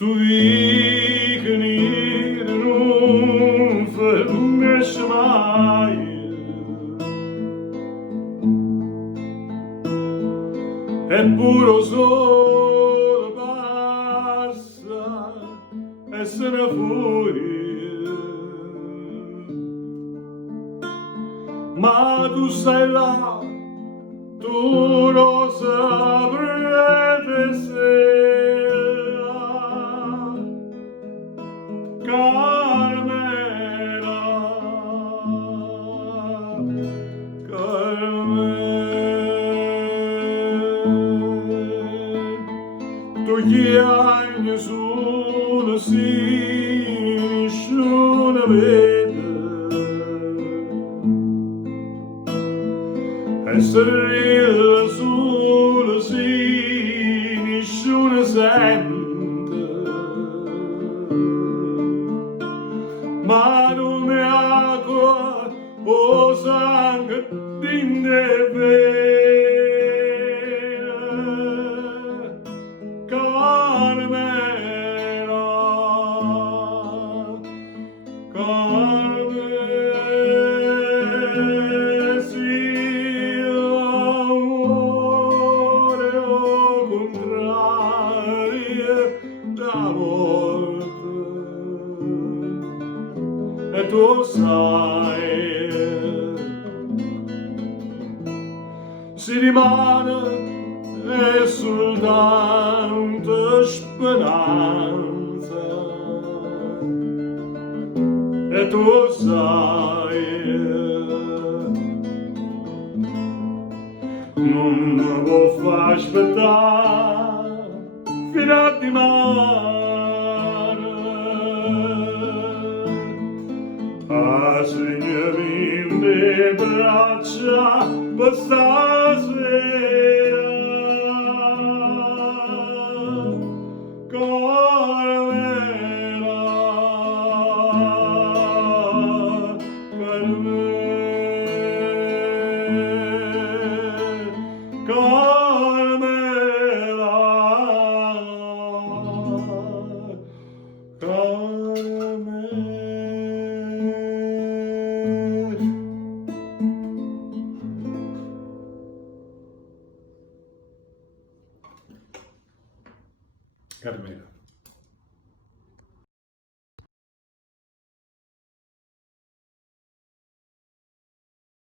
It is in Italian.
Studichni non fermisce mai, eppure solo passa e se ne fuori. Ma tu stai là, tu lo saprete se Carmela, Carmela, tu chiami solo si nessuno vede, e sorride solo si nessuno sente. Ma non mi acqua o sangue di vene, Carmela, Carmela, sì, l'amore o contrario d'amore. E tu sai, si rimane è soltanto speranza. E tu sai, non mi può far aspettare fino a dimane. Segnami le braccia per stasera, Carmela, Carmela, Carmela, Carmela. Carmela.